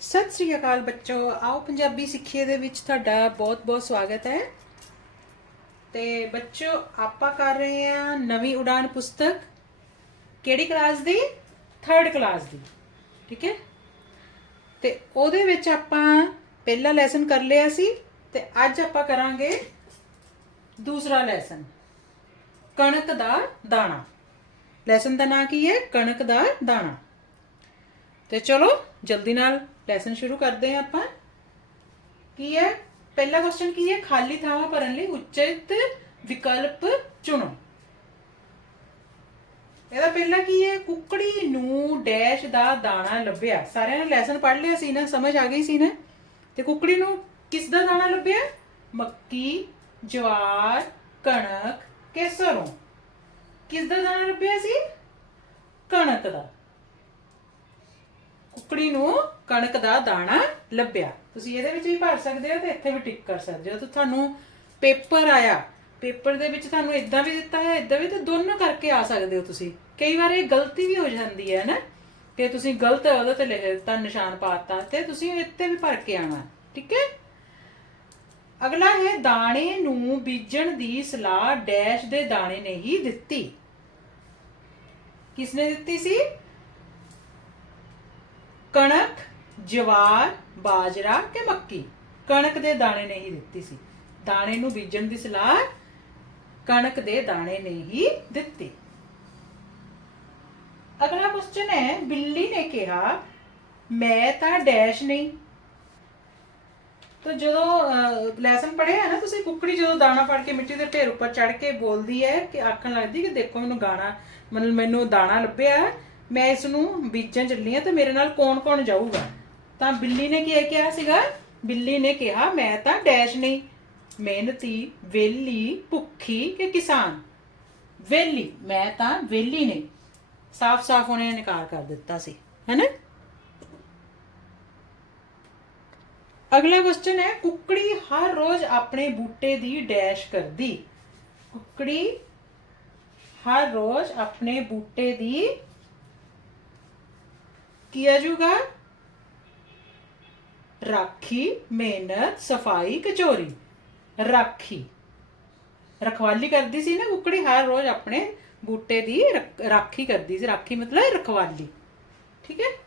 ਸਤਿ ਸ੍ਰੀ ਅਕਾਲ ਬੱਚੋ। ਆਓ ਪੰਜਾਬੀ ਸਿੱਖੀਏ ਦੇ ਵਿੱਚ ਤੁਹਾਡਾ ਬਹੁਤ-ਬਹੁਤ ਸਵਾਗਤ ਹੈ। ਤੇ ਬੱਚੋ, ਆਪਾਂ ਕਰ ਰਹੇ ਹਾਂ ਨਵੀਂ ਉਡਾਨ ਪੁਸਤਕ। ਕਿਹੜੀ ਕਲਾਸ ਦੀ? 3rd ਕਲਾਸ ਦੀ। ਠੀਕ ਹੈ? ਤੇ ਉਹਦੇ ਵਿੱਚ ਆਪਾਂ ਪਹਿਲਾ ਲੈਸਨ ਕਰ ਲਿਆ ਸੀ ਤੇ ਅੱਜ ਆਪਾਂ ਕਰਾਂਗੇ ਦੂਸਰਾ ਲੈਸਨ ਕਣਕ ਦਾ ਦਾਣਾ। ਲੈਸਨ ਦਾ ਨਾਂ ਕੀ ਹੈ? ਕਣਕ ਦਾ ਦਾਣਾ। ਤੇ ਚਲੋ, ਜਲਦੀ ਨਾਲ ਲੈਸਨ ਸ਼ੁਰੂ ਕਰਦੇ ਹਾਂ ਆਪਾਂ। ਕੀ ਹੈ? ਪਹਿਲਾ ਕੁਐਸਚਨ ਕੀ ਹੈ? ਖਾਲੀ ਥਾਵਾਂ ਭਰਨ ਲਈ ਉਚਿਤ ਵਿਕਲਪ ਚੁਣੋ। ਇਹਦਾ ਪਹਿਲਾ ਕੀ ਹੈ? ਕੁੱਕੜੀ ਨੂੰ ਡੈਸ਼ ਦਾ ਦਾਣਾ ਲੱਭਿਆ। ਸਾਰਿਆਂ ਨੇ ਲੈਸਨ ਪੜ੍ਹ ਲਿਆ ਸੀ ਨਾ, ਸਮਝ ਆ ਗਈ ਸੀ ਨਾ? ਤੇ ਕੁਕੜੀ ਨੂੰ ਕਿਸ ਦਾ ਦਾਣਾ ਲੱਭਿਆ? ਮੱਕੀ, ਜਵਾਰ, ਕਣਕ ਕੇ ਸਰੋਂ ਕਿਸ ਦਾ ਦਾਣਾ ਲੱਭਿਆ ਸੀ? ਕਣਕ ਦਾ। ਕੁੱਕੜੀ ਨੂੰ ਕਣਕ ਦਾ ਦਾਣਾ ਲੱਭਿਆ। ਤੁਸੀਂ ਇਹਦੇ ਵਿੱਚ ਵੀ ਭਰ ਸਕਦੇ ਹੋ ਤੇ ਇੱਥੇ ਵੀ ਟਿਕ ਕਰ ਸਕਦੇ ਹੋ। ਤੇ ਤੁਹਾਨੂੰ ਪੇਪਰ ਆਇਆ। ਪੇਪਰ ਦੇ ਵਿੱਚ ਤੁਹਾਨੂੰ ਇਦਾਂ ਵੀ ਦਿੱਤਾ ਹੈ ਇਦਾਂ ਵੀ ਤੇ ਦੋਨੋਂ ਕਰਕੇ ਆ ਸਕਦੇ ਹੋ ਤੁਸੀਂ। ਕਈ ਵਾਰ ਇਹ ਗਲਤੀ ਵੀ ਹੋ ਜਾਂਦੀ ਹੈ ਨਾ, ਕਿ ਤੁਸੀਂ ਗਲਤ ਉਹਦੇ ਤੇ ਲਿਖ ਦਿੱਤਾ ਨਿਸ਼ਾਨ ਪਾਤਾ ਤੇ ਤੁਸੀਂ ਇੱਥੇ ਵੀ ਭਰ ਕੇ ਆਣਾ ਠੀਕ ਹੈ? ਅਗਲਾ ਹੈ, ਦਾਣੇ ਨੂੰ ਬੀਜਣ ਦੀ ਸਲਾਹ ਡੈਸ਼ ਦੇ ਦਾਣੇ ਨੇ ਹੀ ਦਿੱਤੀ। ਕਿਸਨੇ ਦਿੱਤੀ ਸੀ? ਕਣਕ ਜਵਾਰ, ਬਾਜਰਾ ਕਿ ਮੱਕੀ। ਕਣਕ ਦੇ ਦਾਣੇ ਨੇ ਹੀ ਦਿੱਤੀ ਸੀ। ਦਾਣੇ ਨੂੰ ਬੀਜਣ ਦੀ ਸਲਾਹ ਕਣਕ ਦੇ ਦਾਣੇ ਨੇ ਹੀ ਦਿੱਤੀ। ਅਗਲਾ ਕੁਐਸਚਨ ਹੈ, ਬਿੱਲੀ ਨੇ ਕਿਹਾ, ਮੈਂ ਤਾਂ ਡੈਸ਼ ਨਹੀਂ। ਤਾਂ ਜਦੋਂ ਲੈਸਨ ਪੜ੍ਹਿਆ ਨਾ ਤੁਸੀਂ, ਕੁੱਕੜੀ ਜਦੋਂ ਦਾਣਾ ਫੜ ਕੇ ਮਿੱਟੀ ਦੇ ਢੇਰ ਉੱਪਰ ਚੜ ਕੇ ਬੋਲਦੀ ਹੈ ਕਿ ਆਖਣ ਲੱਗਦੀ ਕਿ ਦੇਖੋ ਮੈਨੂੰ ਗਾਣਾ, ਮਤਲਬ ਮੈਨੂੰ ਦਾਣਾ ਲੱਭਿਆ, ਮੈਂ ਇਸ ਨੂੰ ਬੀਜਣ ਚੱਲੀ ਹਾਂ ਤੇ ਮੇਰੇ ਨਾਲ ਕੌਣ-ਕੌਣ ਜਾਊਗਾ? ਤਾਂ ਬਿੱਲੀ ਨੇ ਕੀ ਕਿਹਾ ਸੀਗਾ? ਬਿੱਲੀ ਨੇ ਕਿਹਾ, ਮੈਂ ਤਾਂ ਡੈਸ਼ ਨਹੀਂ। ਮਿਹਨਤੀ ਵੇਲੀ ਭੁੱਖੀ ਕਿ ਕਿਸਾਨ? ਵੇਲੀ ਮੈਂ ਤਾਂ ਵੇਲੀ ਨਹੀਂ। ਸਾਫ਼-ਸਾਫ਼ ਉਹਨੇ ਇਨਕਾਰ ਕਰ ਦਿੱਤਾ ਸੀ, ਹੈਨਾ? ਅਗਲਾ ਕੁਐਸਚਨ ਹੈ, ਕੁੱਕੜੀ ਹਰ ਰੋਜ਼ ਆਪਣੇ ਬੂਟੇ ਦੀ ਡੈਸ਼ ਕਰਦੀ? ਕੁੱਕੜੀ ਹਰ ਰੋਜ਼ ਆਪਣੇ ਬੂਟੇ ਦੀ ਕੀ ਆਜੂਗਾ ਰਾਖੀ, ਮਿਹਨਤ, ਸਫ਼ਾਈ, ਕਚੋਰੀ। ਰਾਖੀ। ਰਖਵਾਲੀ ਕਰਦੀ ਸੀ ਨਾ ਕੁੱਕੜੀ, ਹਰ ਰੋਜ਼ ਆਪਣੇ ਬੂਟੇ ਦੀ ਰਾਖੀ ਕਰਦੀ ਸੀ। ਰਾਖੀ ਮਤਲਬ ਰਖਵਾਲੀ। ਠੀਕ ਹੈ?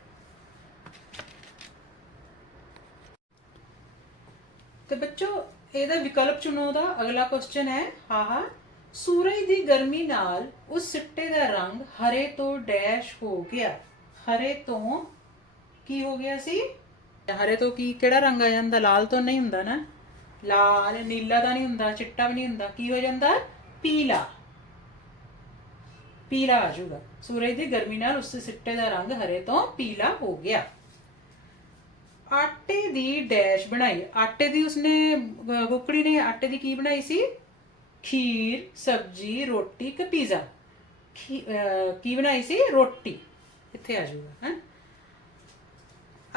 ਤੇ ਬੱਚੋ, ਇਹਦਾ ਵਿਕਲਪ ਚੁਣੋ ਦਾ ਅਗਲਾ ਕੁਐਸਚਨ ਹੈ ਹਾਹਾ ਸੂਰਜ ਦੀ ਗਰਮੀ ਨਾਲ ਉਸ ਸਿੱਟੇ ਦਾ ਰੰਗ ਹਰੇ ਤੋਂ ਡੈਸ਼ ਹੋ ਗਿਆ। ਹਰੇ ਤੋਂ ਕੀ ਹੋ ਗਿਆ ਸੀ? ਹਰੇ ਤੋਂ ਕੀ ਕਿਹੜਾ ਰੰਗ ਆ ਜਾਂਦਾ? ਲਾਲ ਤੋਂ ਨਹੀਂ ਹੁੰਦਾ ਨਾ? ਲਾਲ ਨੀਲਾ ਤਾਂ ਨਹੀਂ ਹੁੰਦਾ ਚਿੱਟਾ ਵੀ ਨਹੀਂ ਹੁੰਦਾ। ਕੀ ਹੋ ਜਾਂਦਾ? ਪੀਲਾ। ਪੀਲਾ ਆ ਜਾਊਗਾ। ਸੂਰਜ ਦੀ ਗਰਮੀ ਨਾਲ ਉਸ ਸਿੱਟੇ ਦਾ ਰੰਗ ਹਰੇ ਤੋਂ ਪੀਲਾ ਹੋ ਗਿਆ। ਆਟੇ ਦੀ ਡੈਸ਼ ਬਣਾਈ। ਆਟੇ ਦੀ ਉਸਨੇ ਕੁਕੜੀ ਨੇ ਆਟੇ ਦੀ ਕੀ ਬਣਾਈ ਸੀ? ਖੀਰ ਸਬਜੀ ਰੋਟੀ ਕਿ ਪੀਜ਼ਾ। ਖੀ- ਅਹ, ਕੀ ਬਣਾਈ ਸੀ? ਰੋਟੀ। ਇੱਥੇ ਆ ਜਾਊਗਾ ਹੈ?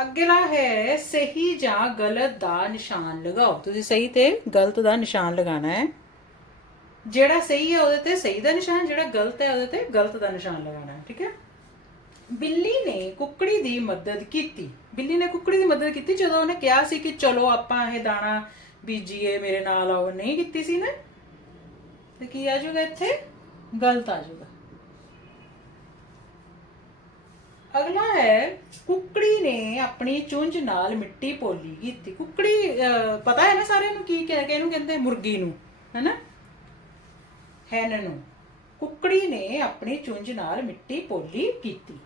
ਅਗਲਾ ਹੈ, ਸਹੀ ਜਾਂ ਗਲਤ ਦਾ ਨਿਸ਼ਾਨ ਲਗਾਓ। ਤੁਸੀਂ ਸਹੀ ਤੇ ਗਲਤ ਦਾ ਨਿਸ਼ਾਨ ਲਗਾਉਣਾ ਹੈ। ਜਿਹੜਾ ਸਹੀ ਹੈ, ਉਹਦੇ ਤੇ ਸਹੀ ਦਾ ਨਿਸ਼ਾਨ, ਜਿਹੜਾ ਗਲਤ ਹੈ, ਉਹਦੇ ਤੇ ਗਲਤ ਦਾ ਨਿਸ਼ਾਨ ਲਗਾਉਣਾ ਹੈ, ਠੀਕ ਹੈ? ਬਿੱਲੀ ਨੇ ਕੁੱਕੜੀ ਦੀ ਮਦਦ ਕੀਤੀ। ਬਿੱਲੀ ਨੇ ਕੁੱਕੜੀ ਦੀ ਮਦਦ ਕੀਤੀ ਜਦੋਂ ਉਹਨੇ ਕਿਹਾ ਸੀ ਕਿ ਚਲੋ ਆਪਾਂ ਇਹ ਦਾਣਾ ਬੀਜੀਏ, ਮੇਰੇ ਨਾਲ ਆਓ। ਨਹੀਂ ਕੀਤੀ ਸੀ ਨਾ ਤੇ ਕੀ ਆ ਜਾਊਗਾ ਇੱਥੇ? ਗਲਤ ਆ ਜਾਊਗਾ। ਅਗਲਾ ਹੈ, ਕੁੱਕੜੀ ਨੇ ਆਪਣੀ ਚੁੰਝ ਨਾਲ ਮਿੱਟੀ ਪੋਲੀ ਕੀਤੀ। ਕੁੱਕੜੀ ਪਤਾ ਹੈ ਨਾ ਸਾਰਿਆਂ ਨੂੰ ਕੀ ਕਹਿ ਕੇ ਇਹਨੂੰ ਕਹਿੰਦੇ? ਮੁਰਗੀ ਨੂੰ, ਹੈਨਾ? ਹੈਨ ਨੂੰ। ਕੁੱਕੜੀ ਨੇ ਆਪਣੀ ਚੁੰਝ ਨਾਲ ਮਿੱਟੀ ਪੋਲੀ ਕੀਤੀ,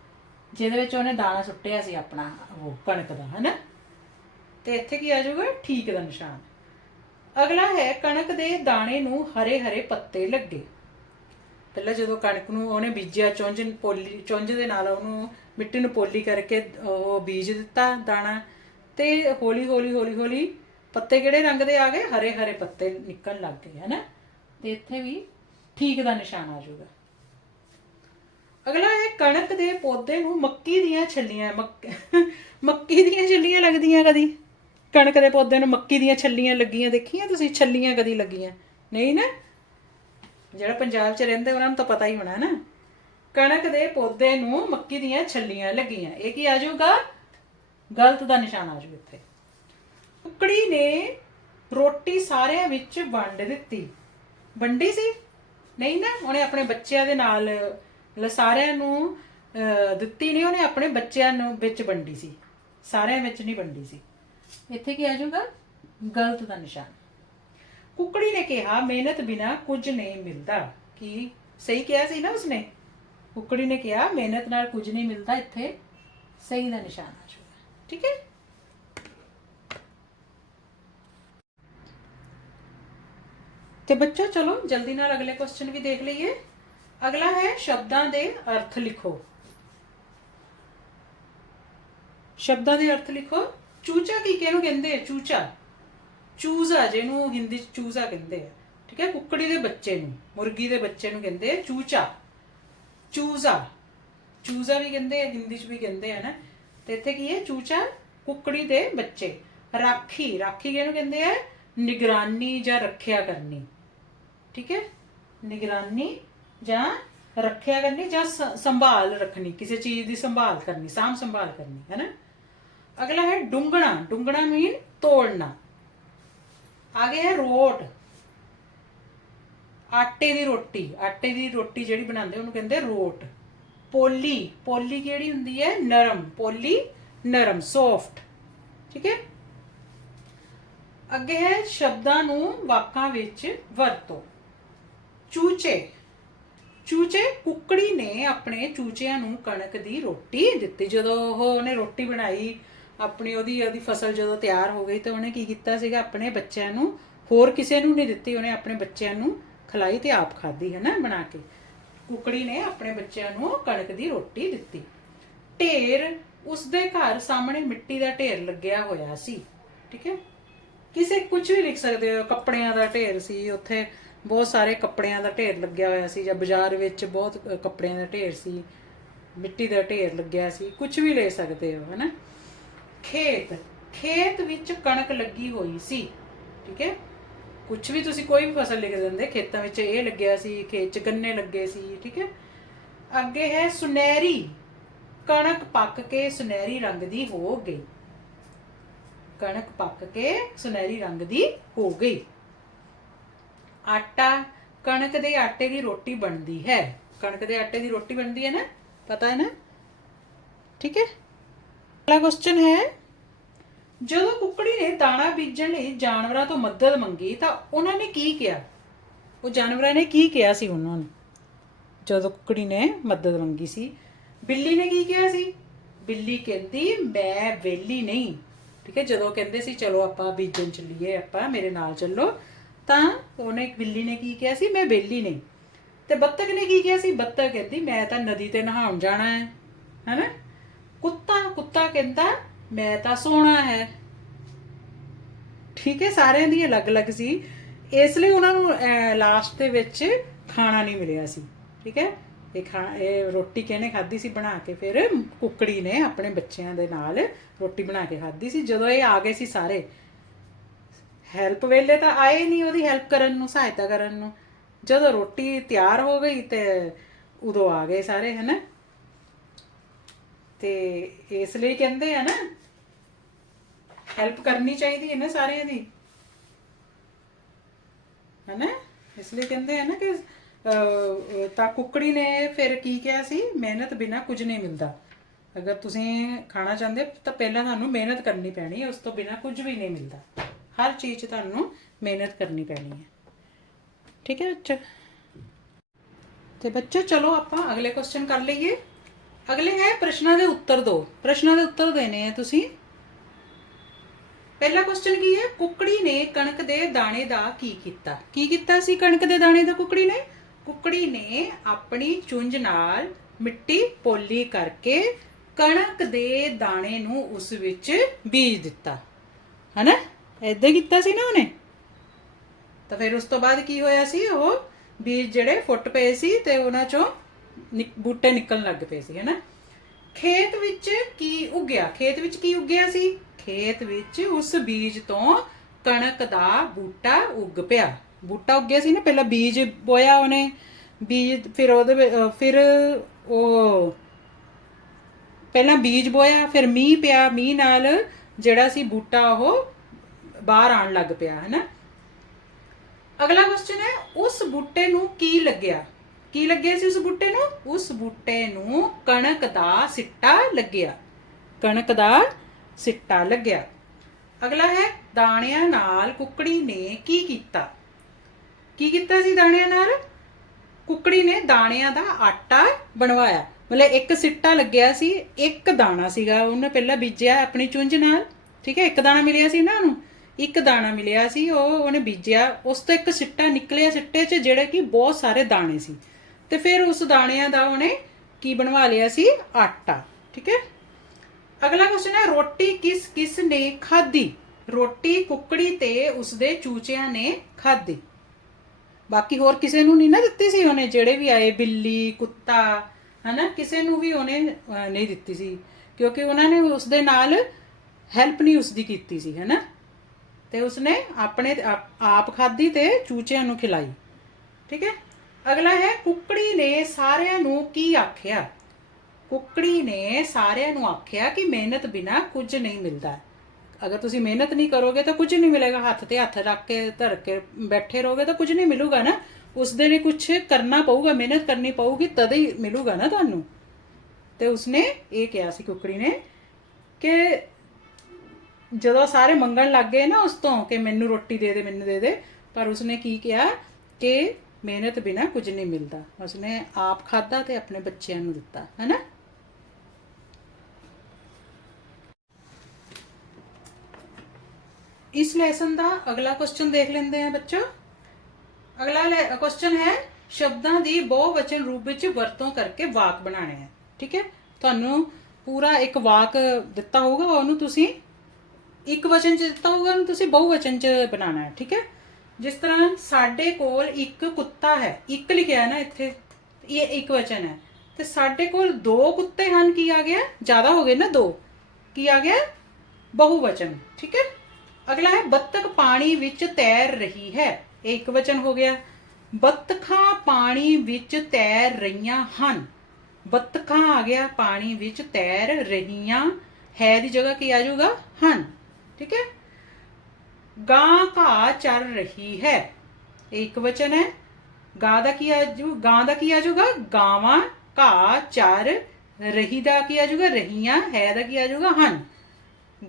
ਜਿਹਦੇ ਵਿੱਚ ਉਹਨੇ ਦਾਣਾ ਸੁੱਟਿਆ ਸੀ ਆਪਣਾ, ਉਹ ਕਣਕ ਦਾ, ਹੈਨਾ? ਤੇ ਇੱਥੇ ਕੀ ਆ ਜਾਊਗਾ? ਠੀਕ ਦਾ ਨਿਸ਼ਾਨ। ਅਗਲਾ ਹੈ, ਕਣਕ ਦੇ ਦਾਣੇ ਨੂੰ ਹਰੇ ਹਰੇ ਪੱਤੇ ਲੱਗੇ। ਪਹਿਲਾਂ ਜਦੋਂ ਕਣਕ ਨੂੰ ਉਹਨੇ ਬੀਜਿਆ, ਚੁੰਝ ਪੋਲੀ, ਚੁੰਝ ਦੇ ਨਾਲ ਉਹਨੂੰ ਮਿੱਟੀ ਨੂੰ ਪੋਲੀ ਕਰਕੇ ਉਹ ਬੀਜ ਦਿੱਤਾ ਦਾਣਾ ਤੇ ਹੌਲੀ ਹੌਲੀ ਹੌਲੀ ਹੌਲੀ ਪੱਤੇ ਕਿਹੜੇ ਰੰਗ ਦੇ ਆ ਗਏ? ਹਰੇ ਹਰੇ ਪੱਤੇ ਨਿਕਲਣ ਲੱਗ ਗਏ, ਹੈਨਾ? ਤੇ ਇੱਥੇ ਵੀ ਠੀਕ ਦਾ ਨਿਸ਼ਾਨ ਆ ਜਾਊਗਾ। ਅਗਲਾ ਹੈ ਕਣਕ ਦੇ ਪੌਦੇ ਨੂੰ ਮੱਕੀ ਦੀਆਂ ਛੱਲੀਆਂ, ਮੱਕ- ਮੱਕੀ ਦੀਆਂ ਛੱਲੀਆਂ ਲੱਗਦੀਆਂ ਕਦੀ? ਕਣਕ ਦੇ ਪੌਦੇ ਨੂੰ ਮੱਕੀ ਦੀਆਂ ਛੱਲੀਆਂ ਲੱਗੀਆਂ, ਦੇਖੀਆਂ ਤੁਸੀਂ? ਛੱਲੀਆਂ ਕਦੀ ਲੱਗੀਆਂ? ਨਹੀਂ ਨਾ? ਜਿਹੜਾ ਪੰਜਾਬ 'ਚ ਰਹਿੰਦੇ, ਉਹਨਾਂ ਨੂੰ ਤਾਂ ਪਤਾ ਹੀ ਹੋਣਾ ਨਾ। ਕਣਕ ਦੇ ਪੌਦੇ ਨੂੰ ਮੱਕੀ ਦੀਆਂ ਛੱਲੀਆਂ ਲੱਗੀਆਂ। ਇਹ ਕੀ ਆ ਜਾਊਗਾ? ਗਲਤ ਦਾ ਨਿਸ਼ਾਨ ਆ ਜੂ ਇੱਥੇ। ਕੁਕੜੀ ਨੇ ਰੋਟੀ ਸਾਰਿਆਂ ਵਿੱਚ ਵੰਡ ਦਿੱਤੀ। ਵੰਡੀ ਸੀ? ਨਹੀਂ ਨਾ, ਉਹਨੇ ਆਪਣੇ ਬੱਚਿਆਂ ਦੇ ਨਾਲ, ਮਤਲਬ ਸਾਰਿਆਂ ਨੂੰ ਦਿੱਤੀ ਨਹੀਂ, ਉਹਨੇ ਆਪਣੇ ਬੱਚਿਆਂ ਨੂੰ ਵਿੱਚ ਵੰਡੀ ਸੀ। ਸਾਰਿਆਂ ਵਿੱਚ ਨਹੀਂ ਵੰਡੀ ਸੀ। ਇੱਥੇ ਕੀ ਆ ਜਾਊਗਾ? ਗਲਤ ਦਾ ਨਿਸ਼ਾਨ। ਕੁਕੜੀ ਨੇ ਕਿਹਾ, ਮਿਹਨਤ ਬਿਨਾ ਕੁਝ ਨਹੀਂ ਮਿਲਦਾ। ਕੀ? ਸਹੀ ਕਿਹਾ ਸੀ ਨਾ ਉਸਨੇ? ਕੁਕੜੀ ਨੇ ਕਿਹਾ, ਮਿਹਨਤ ਨਾਲ ਕੁਝ ਨਹੀਂ ਮਿਲਦਾ ਇੱਥੇ। ਸਹੀ ਦਾ ਨਿਸ਼ਾਨ ਆ ਜਾਊਗਾ ਠੀਕ ਹੈ? ਤੇ ਬੱਚੋ, ਚਲੋ, ਜਲਦੀ ਨਾਲ ਅਗਲੇ ਕੁਐਸਚਨ ਵੀ ਦੇਖ ਲਈਏ। ਅਗਲਾ ਹੈ, ਸ਼ਬਦਾਂ ਦੇ ਅਰਥ ਲਿਖੋ। ਸ਼ਬਦਾਂ ਦੇ ਅਰਥ ਲਿਖੋ। ਚੂਚਾ ਕੀ ਕਿਹਨੂੰ ਕਹਿੰਦੇ ਆ? ਚੂਚਾ। ਚੂਜ਼ਾ ਜਿਹਨੂੰ ਹਿੰਦੀ ਚ ਚੂਜ਼ਾ ਕਹਿੰਦੇ ਆ। ਠੀਕ ਹੈ? ਕੁੱਕੜੀ ਦੇ ਬੱਚੇ ਨੂੰ, ਮੁਰਗੀ ਦੇ ਬੱਚੇ ਨੂੰ ਕਹਿੰਦੇ ਆ ਚੂਚਾ। ਚੂਜ਼ਾ। ਚੂਜ਼ਾ ਵੀ ਕਹਿੰਦੇ ਆ, ਹਿੰਦੀ ਚ ਵੀ ਕਹਿੰਦੇ ਆ ਨਾ। ਤੇ ਇੱਥੇ ਕੀ ਹੈ? ਚੂਚਾ ਕੁੱਕੜੀ ਦੇ ਬੱਚੇ। ਰਾਖੀ। ਰਾਖੀ ਕਿਹਨੂੰ ਕਹਿੰਦੇ ਆ? ਨਿਗਰਾਨੀ ਜਾਂ ਰੱਖਿਆ ਕਰਨੀ। ਠੀਕ ਹੈ? ਨਿਗਰਾਨੀ ਜਾਂ ਰੱਖਿਆ ਕਰਨੀ ਜਾਂ ਸੰਭਾਲ ਰੱਖਣੀ। ਕਿਸੇ ਚੀਜ਼ ਦੀ ਸੰਭਾਲ ਕਰਨੀ, ਸਾਂਭ ਸੰਭਾਲ ਕਰਨੀ, ਹੈ ਨਾ? ਅਗਲਾ ਹੈ ਡੁੰਗਣਾ। ਡੁੰਗਣਾ ਮੀਨ ਤੋੜਨਾ। ਆਗੇ ਹੈ ਰੋਟ। ਆਟੇ ਦੀ ਰੋਟੀ, ਆਟੇ ਦੀ ਰੋਟੀ ਜਿਹੜੀ ਬਣਾਉਂਦੇ, ਉਹਨੂੰ ਕਹਿੰਦੇ ਰੋਟ। ਪੋਲੀ ਪੋਲੀ ਕਿਹੜੀ ਹੁੰਦੀ ਹੈ? ਨਰਮ, ਪੋਲੀ ਨਰਮ ਸੌਫਟ ਠੀਕ ਹੈ? ਅੱਗੇ ਹੈ ਸ਼ਬਦਾਂ ਨੂੰ ਵਾਕਾਂ ਵਿੱਚ ਵਰਤੋ। ਚੂਚੇ ਚੂਚੇ ਕੁੱਕੜੀ ਨੇ ਆਪਣੇ ਚੂਚਿਆਂ ਨੂੰ ਕਣਕ ਦੀ ਰੋਟੀ ਦਿੱਤੀ। ਜਦੋਂ ਉਹ ਉਹਨੇ ਰੋਟੀ ਬਣਾਈ ਆਪਣੀ ਉਹਦੀ ਉਹਦੀ ਫਸਲ ਜਦੋਂ ਤਿਆਰ ਹੋ ਗਈ ਤਾਂ ਉਹਨੇ ਕੀ ਕੀਤਾ ਸੀਗਾ? ਆਪਣੇ ਬੱਚਿਆਂ ਨੂੰ ਹੋਰ ਕਿਸੇ ਨੂੰ ਨਹੀਂ ਦਿੱਤੀ। ਉਹਨੇ ਆਪਣੇ ਬੱਚਿਆਂ ਨੂੰ ਖਿਲਾਈ ਤੇ ਆਪ ਖਾਧੀ ਹੈ ਨਾ ਬਣਾ ਕੇ। ਕੁੱਕੜੀ ਨੇ ਆਪਣੇ ਬੱਚਿਆਂ ਨੂੰ ਕਣਕ ਦੀ ਰੋਟੀ ਦਿੱਤੀ। ਢੇਰ ਉਸਦੇ ਘਰ ਸਾਹਮਣੇ ਮਿੱਟੀ ਦਾ ਢੇਰ ਲੱਗਿਆ ਹੋਇਆ ਸੀ। ਠੀਕ ਹੈ? ਕਿਸੇ ਕੁਝ ਵੀ ਲਿਖ ਸਕਦੇ ਹੋ। ਕੱਪੜਿਆਂ ਦਾ ਢੇਰ ਸੀ। ਉੱਥੇ ਬਹੁਤ ਸਾਰੇ ਕੱਪੜਿਆਂ ਦਾ ਢੇਰ ਲੱਗਿਆ ਹੋਇਆ ਸੀ। ਜਾਂ ਬਾਜ਼ਾਰ ਵਿੱਚ ਬਹੁਤ ਕੱਪੜਿਆਂ ਦਾ ਢੇਰ ਸੀ। ਮਿੱਟੀ ਦਾ ਢੇਰ ਲੱਗਿਆ ਸੀ। ਕੁਝ ਵੀ ਲੈ ਸਕਦੇ ਹੋ, ਹਨਾ? ਖੇਤ ਖੇਤ ਵਿੱਚ ਕਣਕ ਲੱਗੀ ਹੋਈ ਸੀ, ਠੀਕ ਹੈ? ਕੁਝ ਵੀ ਤੁਸੀਂ ਕੋਈ ਵੀ ਫਸਲ ਲਿਖ ਦਿੰਦੇ, ਖੇਤਾਂ ਵਿੱਚ ਇਹ ਲੱਗਿਆ ਸੀ, ਖੇਤ ਚ ਗੰਨੇ ਲੱਗੇ ਸੀ, ਠੀਕ ਹੈ? ਅੱਗੇ ਹੈ ਸੁਨਹਿਰੀ, ਕਣਕ ਪੱਕ ਕੇ ਸੁਨਹਿਰੀ ਰੰਗ ਦੀ ਹੋ ਗਈ। ਕਣਕ ਪੱਕ ਕੇ ਸੁਨਹਿਰੀ ਰੰਗ ਦੀ ਹੋ ਗਈ। ਆਟਾ, ਕਣਕ ਦੇ ਆਟੇ ਦੀ ਰੋਟੀ ਬਣਦੀ ਹੈ। ਕਣਕ ਦੇ ਆਟੇ ਦੀ ਰੋਟੀ ਬਣਦੀ ਹੈ ਨਾ? ਪਤਾ ਹੈ ਨਾ? ਠੀਕ ਹੈ? ਅਗਲਾ ਕੁਐਸਚਨ ਹੈ ਜਦੋਂ ਕੁੱਕੜੀ ਨੇ ਦਾਣਾ ਬੀਜਣ ਲਈ ਜਾਨਵਰਾਂ ਤੋਂ ਮਦਦ ਮੰਗੀ ਤਾਂ ਉਹਨਾਂ ਨੇ ਕੀ ਕਿਹਾ? ਉਹ ਜਾਨਵਰਾਂ ਨੇ ਕੀ ਕਿਹਾ ਸੀ ਉਹਨਾਂ ਨੂੰ? ਜਦੋਂ ਕੁੱਕੜੀ ਨੇ ਮਦਦ ਮੰਗੀ ਸੀ, ਬਿੱਲੀ ਨੇ ਕੀ ਕਿਹਾ ਸੀ? ਬਿੱਲੀ ਕਹਿੰਦੀ, ਮੈਂ ਵਿਹਲੀ ਨਹੀਂ। ਠੀਕ ਹੈ, ਜਦੋਂ ਕਹਿੰਦੇ ਸੀ, ਚਲੋ ਆਪਾਂ ਬੀਜਣ ਚੱਲੀਏ, ਆਪਾਂ ਮੇਰੇ ਨਾਲ ਚੱਲੋ। ਤਾਂ ਉਹਨੇ ਬਿੱਲੀ ਨੇ ਕੀ ਕਿਹਾ ਸੀ? ਮੈਂ ਵਿਹਲੀ ਨਹੀਂ। ਤੇ ਬੱਤਖ ਨੇ ਕੀ ਕਿਹਾ ਸੀ? ਬੱਤਕ ਕਹਿੰਦੀ, ਮੈਂ ਤਾਂ ਨਦੀ ਤੇ ਨਹਾਉਣ ਜਾਣਾ ਹੈ। ਹੈਨਾ? ਕੁੱਤਾ ਕੁੱਤਾ ਕਹਿੰਦਾ ਮੈਂ ਤਾਂ ਸੋਹਣਾ ਹੈ। ਠੀਕ ਹੈ, ਸਾਰਿਆਂ ਦੀ ਅਲੱਗ-ਅਲੱਗ ਸੀ। ਇਸ ਲਈ ਉਹਨਾਂ ਨੂੰ ਲਾਸਟ ਦੇ ਵਿੱਚ ਖਾਣਾ ਨਹੀਂ ਮਿਲਿਆ ਸੀ। ਠੀਕ ਹੈ, ਇਹ ਖਾ, ਇਹ ਰੋਟੀ ਕਿਹਨੇ ਖਾਧੀ ਸੀ ਬਣਾ ਕੇ? ਫਿਰ ਕੁੱਕੜੀ ਨੇ ਆਪਣੇ ਬੱਚਿਆਂ ਦੇ ਨਾਲ ਰੋਟੀ ਬਣਾ ਕੇ ਖਾਧੀ ਸੀ। ਜਦੋਂ ਇਹ ਆ ਗਏ ਸੀ ਸਾਰੇ ਹੈਲਪ ਵੇਲੇ ਤਾਂ ਆਏ ਨਹੀਂ ਉਹਦੀ ਹੈਲਪ ਕਰਨ ਨੂੰ, ਸਹਾਇਤਾ ਕਰਨ ਨੂੰ। ਜਦੋਂ ਰੋਟੀ ਤਿਆਰ ਹੋ ਗਈ ਤੇ ਉਦੋਂ ਆ ਗਏ ਸਾਰੇ, ਹਨਾ? ਤੇ ਇਸ ਲਈ ਕਹਿੰਦੇ ਆ ਨਾ ਹੈਲਪ ਕਰਨੀ ਚਾਹੀਦੀ ਹੈ ਨਾ ਸਾਰਿਆਂ ਦੀ। ਹਨਾ? ਇਸ ਲਈ ਕਹਿੰਦੇ ਆ ਨਾ ਕਿ ਤਾਂ ਕੁੱਕੜੀ ਨੇ ਫਿਰ ਕੀ ਕਿਹਾ ਸੀ? ਮਿਹਨਤ ਬਿਨਾ ਕੁਝ ਨਹੀਂ ਮਿਲਦਾ। ਅਗਰ ਤੁਸੀਂ ਖਾਣਾ ਚਾਹੁੰਦੇ ਤਾਂ ਪਹਿਲਾਂ ਤੁਹਾਨੂੰ ਮਿਹਨਤ ਕਰਨੀ ਪੈਣੀ ਹੈ, ਉਸ ਤੋਂ ਬਿਨਾ ਕੁਝ ਵੀ ਨਹੀਂ ਮਿਲਦਾ। ਹਰ ਚੀਜ਼ 'ਚ ਤੁਹਾਨੂੰ ਮਿਹਨਤ ਕਰਨੀ ਪੈਣੀ ਹੈ। ਠੀਕ ਹੈ ਬੱਚਾ? ਤੇ ਬੱਚੋ, ਚਲੋ ਆਪਾਂ ਅਗਲੇ ਕੁਐਸਚਨ ਕਰ ਲਈਏ। ਅਗਲੇ ਹੈ, ਪ੍ਰਸ਼ਨਾਂ ਦੇ ਉੱਤਰ ਦਿਓ ਪ੍ਰਸ਼ਨਾਂ ਦੇ ਉੱਤਰ ਦੇਣੇ ਆ ਤੁਸੀਂ। ਪਹਿਲਾ ਕੁਐਸਚਨ ਕੀ ਹੈ? ਕੁੱਕੜੀ ਨੇ ਕਣਕ ਦੇ ਦਾਣੇ ਦਾ ਕੀ ਕੀਤਾ? ਕੀ ਕੀਤਾ ਸੀ ਕਣਕ ਦੇ ਦਾਣੇ ਦਾ ਕੁੱਕੜੀ ਨੇ? ਕੁੱਕੜੀ ਨੇ ਆਪਣੀ ਚੁੰਝ ਨਾਲ ਮਿੱਟੀ ਪੋਲੀ ਕਰਕੇ ਕਣਕ ਦੇ ਦਾਣੇ ਨੂੰ ਉਸ ਵਿੱਚ ਬੀਜ ਦਿੱਤਾ। ਹਨਾ? ਏਦਾਂ ਕੀਤਾ ਸੀ ਨਾ ਉਹਨੇ। ਤਾਂ ਫਿਰ ਉਸ ਤੋਂ ਬਾਅਦ ਕੀ ਹੋਇਆ ਸੀ? ਉਹ ਬੀਜ ਜਿਹੜੇ ਫੁੱਟ ਪਏ ਸੀ ਤੇ ਉਹਨਾਂ ਚੋਂ ਨਿਕ- ਬੂਟੇ ਨਿਕਲਣ ਲੱਗ ਪਏ ਸੀ, ਹਨਾ? ਖੇਤ ਵਿੱਚ ਕੀ ਉਗਿਆ? ਖੇਤ ਵਿੱਚ ਕੀ ਉਗਿਆ ਸੀ? ਖੇਤ ਵਿੱਚ ਉਸ ਬੀਜ ਤੋਂ ਕਣਕ ਦਾ ਬੂਟਾ ਉੱਗ ਪਿਆ। ਬੂਟਾ ਉੱਗਿਆ ਸੀ ਨਾ, ਪਹਿਲਾਂ ਬੀਜ ਬੋਇਆ ਉਹਨੇ। ਬੀਜ ਫਿਰ ਉਹਦੇ ਫਿਰ ਉਹ ਪਹਿਲਾਂ ਬੀਜ ਬੋਇਆ, ਫਿਰ ਮੀਂਹ ਪਿਆ। ਮੀਂਹ ਨਾਲ ਜਿਹੜਾ ਸੀ ਬੂਟਾ ਉਹ ਬਾਹਰ ਆਉਣ ਲੱਗ ਪਿਆ, ਹੈਨਾ? ਅਗਲਾ ਕੁਐਸਚਨ ਹੈ, ਉਸ ਬੂਟੇ ਨੂੰ ਕੀ ਲੱਗਿਆ? ਕੀ ਲੱਗਿਆ ਸੀ ਉਸ ਬੂਟੇ ਨੂੰ? ਉਸ ਬੂਟੇ ਨੂੰ ਕਣਕ ਦਾ ਸਿੱਟਾ ਲੱਗਿਆ। ਕਣਕ ਦਾ ਸਿੱਟਾ ਲੱਗਿਆ। ਅਗਲਾ ਹੈ ਦਾਣਿਆਂ ਨਾਲ ਕੁੱਕੜੀ ਨੇ ਕੀ ਕੀਤਾ? ਕੀ ਕੀਤਾ ਸੀ ਦਾਣਿਆਂ ਨਾਲ? ਕੁੱਕੜੀ ਨੇ ਦਾਣਿਆਂ ਦਾ ਆਟਾ ਬਣਵਾਇਆ। ਮਤਲਬ ਇੱਕ ਸਿੱਟਾ ਲੱਗਿਆ ਸੀ ਇੱਕ ਦਾਣਾ ਸੀਗਾ। ਉਹਨੇ ਪਹਿਲਾਂ ਬੀਜਿਆ ਆਪਣੀ ਚੁੰਝ ਨਾਲ। ਠੀਕ ਹੈ ਇੱਕ ਦਾਣਾ ਮਿਲਿਆ ਸੀ ਨਾ। ਉਹਨੂੰ ਇੱਕ ਦਾਣਾ ਮਿਲਿਆ ਸੀ ਉਹ ਉਹਨੇ ਬੀਜਿਆ। ਉਸ ਤੋਂ ਇੱਕ ਸਿੱਟਾ ਨਿਕਲਿਆ ਸਿੱਟੇ 'ਚ ਜਿਹੜੇ ਕਿ ਬਹੁਤ ਸਾਰੇ ਦਾਣੇ ਸੀ। ਤੇ ਫਿਰ ਉਸ ਦਾਣਿਆਂ ਦਾ ਉਹਨੇ ਕੀ ਬਣਵਾ ਲਿਆ ਸੀ? ਆਟਾ, ਠੀਕ ਹੈ? ਅਗਲਾ ਕੁਐਸਚਨ ਹੈ, ਰੋਟੀ ਕਿਸ ਕਿਸ ਨੇ ਖਾਧੀ? ਰੋਟੀ, ਕੁੱਕੜੀ ਤੇ ਉਸਦੇ ਚੂਚਿਆਂ ਨੇ ਖਾਧੀ। ਬਾਕੀ ਹੋਰ ਕਿਸੇ ਨੂੰ ਨਹੀਂ ਨਾ ਦਿੱਤੀ ਸੀ ਉਹਨੇ, ਜਿਹੜੇ ਵੀ ਆਏ, ਬਿੱਲੀ, ਕੁੱਤਾ, ਹਨਾ? ਕਿਸੇ ਨੂੰ ਵੀ ਉਹਨੇ ਨਹੀਂ ਦਿੱਤੀ ਸੀ। ਕਿਉਂਕਿ ਉਹਨਾਂ ਨੇ ਉਸ ਦੇ ਨਾਲ ਹੈਲਪ ਨਹੀਂ ਉਸਦੀ ਕੀਤੀ ਸੀ, ਹਨਾ? ਤੇ ਉਸਨੇ ਆਪਣੇ, ਆਪ- ਆਪ ਖਾਧੀ ਤੇ ਚੂਚਿਆਂ ਨੂੰ ਖਿਲਾਈ, ਠੀਕ ਹੈ? ਅਗਲਾ ਹੈ, ਕੁੱਕੜੀ ਨੇ ਸਾਰਿਆਂ ਨੂੰ ਕੀ ਆਖਿਆ? ਕੁੱਕੜੀ ਨੇ ਸਾਰਿਆਂ ਨੂੰ ਆਖਿਆ ਕਿ ਮਿਹਨਤ ਬਿਨਾ ਕੁਝ ਨਹੀਂ ਮਿਲਦਾ। ਅਗਰ ਤੁਸੀਂ ਮਿਹਨਤ ਨਹੀਂ ਕਰੋਗੇ ਤਾਂ ਕੁਝ ਨਹੀਂ ਮਿਲੇਗਾ। ਹੱਥ ਤੇ ਹੱਥ ਰੱਖ ਕੇ, ਧਰ ਕੇ ਬੈਠੇ ਰਹੋਗੇ ਤਾਂ ਕੁਝ ਨਹੀਂ ਮਿਲੂਗਾ ਨਾ। ਉਸ ਦੇ ਲਈ ਕੁਝ ਕਰਨਾ ਪਊਗਾ, ਮਿਹਨਤ ਕਰਨੀ ਪਊਗੀ, ਤਦ ਹੀ ਮਿਲੂਗਾ ਨਾ ਤੁਹਾਨੂੰ। ਤੇ ਉਸਨੇ ਇਹ ਕਿਹਾ ਸੀ ਕੁੱਕੜੀ ਨੇ ਕਿ ਜਦੋਂ ਸਾਰੇ ਮੰਗਣ ਲੱਗ ਗਏ ਨਾ ਉਸ ਤੋਂ ਕਿ ਮੈਨੂੰ ਰੋਟੀ ਦੇ ਦੇ, ਮੈਨੂੰ ਦੇ ਦੇ, ਪਰ ਉਸਨੇ ਕੀ ਕਿਹਾ ਕਿ ਮਿਹਨਤ ਬਿਨਾ ਕੁਝ ਨਹੀਂ ਮਿਲਦਾ। ਉਸਨੇ ਆਪ ਖਾਦਾ ਤੇ ਆਪਣੇ ਬੱਚਿਆਂ ਨੂੰ ਦਿੱਤਾ, ਹੈਨਾ? ਇਸ ਲੈਸਨ ਦਾ ਅਗਲਾ ਕੁਐਸਚਨ ਦੇਖ ਲੈਂਦੇ ਹਾਂ ਬੱਚੋ। ਅਗਲਾ ਕੁਐਸਚਨ ਹੈ, ਸ਼ਬਦਾਂ ਦੀ ਬਹੁਵਚਨ ਰੂਪ ਵਿੱਚ ਵਰਤੋਂ ਕਰਕੇ ਵਾਕ ਬਣਾਣੇ ਹੈ ਠੀਕ ਹੈ? ਤੁਹਾਨੂੰ ਪੂਰਾ ਇੱਕ ਵਾਕ ਦਿੱਤਾ ਹੋਊਗਾ, ਉਹਨੂੰ ਤੁਸੀਂ ਇੱਕ ਵਚਨ ਚ ਦਿੱਤਾ ਹੋਊਗਾ, ਉਹਨੂੰ ਤੁਸੀਂ ਬਹੁਵਚਨ ਚ ਬਣਾਉਣਾ ਹੈ, ਠੀਕ ਹੈ? ਜਿਸ ਤਰ੍ਹਾਂ ਸਾਡੇ ਕੋਲ ਇੱਕ ਕੁੱਤਾ ਹੈ, ਇੱਕ ਲਿਖਿਆ ਹੈ ਨਾ ਇੱਥੇ, ਇਹ ਇੱਕ ਵਚਨ ਹੈ। ਤੇ ਸਾਡੇ ਕੋਲ ਦੋ ਕੁੱਤੇ ਹਨ, ਕੀ ਆ ਗਿਆ? ਜ਼ਿਆਦਾ ਹੋ ਗਏ ਨਾ ਦੋ। ਕੀ ਆ ਗਿਆ? ਬਹੁਵਚਨ, ਠੀਕ ਹੈ? ਅਗਲਾ ਹੈ, ਬੱਤਖ ਪਾਣੀ ਵਿੱਚ ਤੈਰ ਰਹੀ ਹੈ। ਇਹ ਇੱਕ ਵਚਨ ਹੋ ਗਿਆ। ਬੱਤਖਾਂ ਪਾਣੀ ਵਿੱਚ ਤੈਰ ਰਹੀਆਂ ਹਨ। ਬੱਤਖਾਂ ਆ ਗਿਆ, ਪਾਣੀ ਵਿੱਚ ਤੈਰ ਰਹੀਆਂ। ਹੈ ਦੀ ਜਗ੍ਹਾ ਕੀ ਆ ਜਾਊਗਾ? ਹਨ, ਠੀਕ ਹੈ? ਗਾਂ ਘਾ ਚਰ ਰਹੀ ਹੈ। ਇਹ ਇੱਕ ਵਚਨ ਹੈ। ਗਾਂ ਦਾ ਕੀ ਆਜੂ ਗਾਂ ਦਾ ਕੀ ਆਜੂਗਾ ਗਾਵਾਂ ਘਾਹ ਚਰ ਰਹੀ ਦਾ ਕੀ ਆਜੂਗਾ ਰਹੀਆਂ ਹੈ ਦਾ ਕੀ ਆਜੂਗਾ ਹਨ।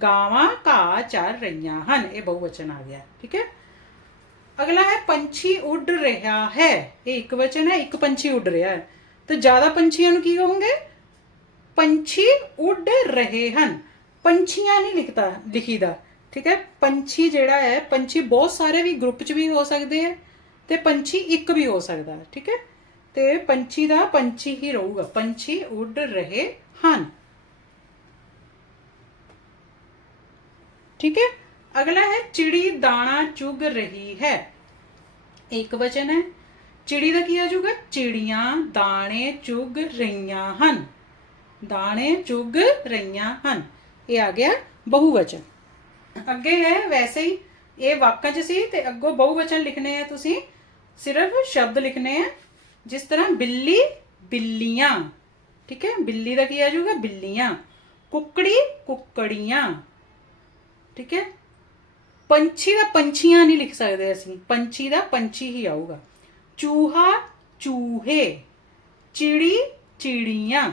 ਗਾਵਾਂ ਘਾ ਚਰ ਰਹੀਆਂ ਹਨ। ਇਹ ਬਹੁਵਚਨ ਆ ਗਿਆ। ਠੀਕ ਹੈ? ਅਗਲਾ ਹੈ, ਪੰਛੀ ਉੱਡ ਰਿਹਾ ਹੈ। ਇਹ ਇੱਕ ਵਚਨ ਹੈ, ਇੱਕ ਪੰਛੀ ਉੱਡ ਰਿਹਾ ਹੈ। ਤਾਂ ਜ਼ਿਆਦਾ ਪੰਛੀਆਂ ਨੂੰ ਕੀ ਕਹੋਗੇ? ਪੰਛੀ ਉੱਡ ਰਹੇ ਹਨ। ਪੰਛੀਆਂ ਨਹੀਂ ਲਿਖਦਾ ਲਿਖੀਦਾ। ਠੀਕ ਹੈ? ਪੰਛੀ ਜਿਹੜਾ ਹੈ, ਪੰਛੀ ਬਹੁਤ ਸਾਰੇ ਵੀ ਗਰੁੱਪ 'ਚ ਵੀ ਹੋ ਸਕਦੇ ਹੈ ਤੇ ਪੰਛੀ ਇੱਕ ਵੀ ਹੋ ਸਕਦਾ ਹੈ, ਠੀਕ ਹੈ? ਤੇ ਪੰਛੀ ਦਾ ਪੰਛੀ ਹੀ ਰਹੂਗਾ, ਪੰਛੀ ਉੱਡ ਰਹੇ ਹਨ। ਠੀਕ ਹੈ? ਅਗਲਾ ਹੈ, ਚਿੜੀ ਦਾਣਾ ਚੁਗ ਰਹੀ ਹੈ। ਇੱਕ ਵਚਨ ਹੈ, ਚਿੜੀ ਦਾ ਕੀ ਆ ਜਾਊਗਾ? ਚਿੜੀਆਂ ਦਾਣੇ ਚੁਗ ਰਹੀਆਂ ਹਨ। ਦਾਣੇ ਚੁਗ ਰਹੀਆਂ ਹਨ। ਇਹ ਆ ਗਿਆ ਬਹੁਵਚਨ। ਅੱਗੇ ਹੈ, ਵੈਸੇ ਹੀ ਇਹ ਵਾਕਾਂ 'ਚ ਸੀ ਤੇ ਅੱਗੋਂ ਬਹੁਵਚਨ ਲਿਖਣੇ ਆ ਤੁਸੀਂ। ਸਿਰਫ ਸ਼ਬਦ ਲਿਖਣੇ ਆ, ਜਿਸ ਤਰ੍ਹਾਂ ਬਿੱਲੀ, ਬਿੱਲੀਆਂ। ਠੀਕ ਹੈ, ਬਿੱਲੀ ਦਾ ਕੀ ਆ ਜਾਊਗਾ? ਬਿੱਲੀਆਂ। ਕੁੱਕੜੀ, ਕੁੱਕੜੀਆਂ। ਠੀਕ ਹੈ, ਪੰਛੀ ਦਾ ਪੰਛੀਆਂ ਨਹੀਂ ਲਿਖ ਸਕਦੇ ਅਸੀਂ। ਪੰਛੀ ਦਾ ਪੰਛੀ ਹੀ ਆਊਗਾ। ਚੂਹਾ, ਚੂਹੇ। ਚਿੜੀ, ਚਿੜੀਆਂ।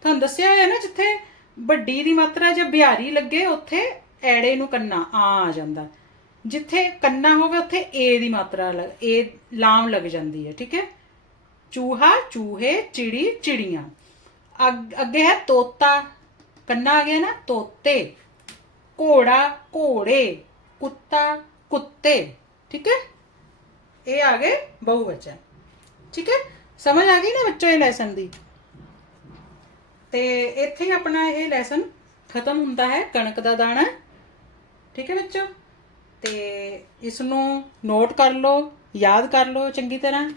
ਤੁਹਾਨੂੰ ਦੱਸਿਆ ਹੋਇਆ ਨਾ ਜਿੱਥੇ ਵੱਡੀ ਦੀ ਮਾਤਰਾ ਜਾਂ ਬਿਹਾਰੀ ਲੱਗੇ, ਉੱਥੇ ਐੜੇ ਨੂੰ ਕੰਨਾ ਆ ਆ ਜਾਂਦਾ। ਜਿੱਥੇ ਕੰਨਾ ਹੋਵੇ, ਉੱਥੇ ਏ ਦੀ ਮਾਤਰਾ ਲੱਗ ਏ ਲਾਮ ਲੱਗ ਜਾਂਦੀ ਹੈ, ਠੀਕ ਹੈ? ਚੂਹਾ, ਚੂਹੇ, ਚਿੜੀ, ਚਿੜੀਆਂ। ਅੱਗੇ ਹੈ ਤੋਤਾ। ਕੰਨਾ ਆ ਗਿਆ ਨਾ, ਤੋਤੇ। ਘੋੜਾ, ਘੋੜੇ। ਕੁੱਤਾ, ਕੁੱਤੇ। ਠੀਕ ਹੈ? ਇਹ ਆ ਗਏ ਬਹੁਵਚਨ। ਠੀਕ ਹੈ? ਸਮਝ ਆ ਗਈ ਨਾ ਬੱਚੋ ਇਹ ਲੈਸਨ ਦੀ? ਤੇ ਇੱਥੇ ਆਪਣਾ ਇਹ ਲੈਸਨ ਖਤਮ ਹੁੰਦਾ ਹੈ, ਕਣਕ ਦਾ ਦਾਣਾ। ਠੀਕ ਹੈ ਬੱਚੋ? ਤੇ ਇਸ ਨੂੰ ਨੋਟ ਕਰ ਲਓ, ਯਾਦ ਕਰ ਲਓ ਚੰਗੀ ਤਰ੍ਹਾਂ।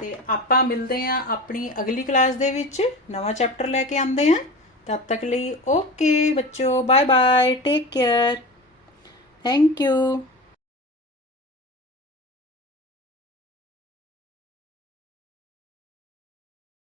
ਤੇ ਆਪਾਂ ਮਿਲਦੇ ਆਂ ਆਪਣੀ ਅਗਲੀ ਕਲਾਸ ਦੇ ਵਿੱਚ, ਨਵਾਂ ਚੈਪਟਰ ਲੈ ਕੇ ਆਉਂਦੇ ਆਂ ਤਦ ਤੱਕ ਲਈ ਓਕੇ ਬੱਚੋ bye bye take care thank you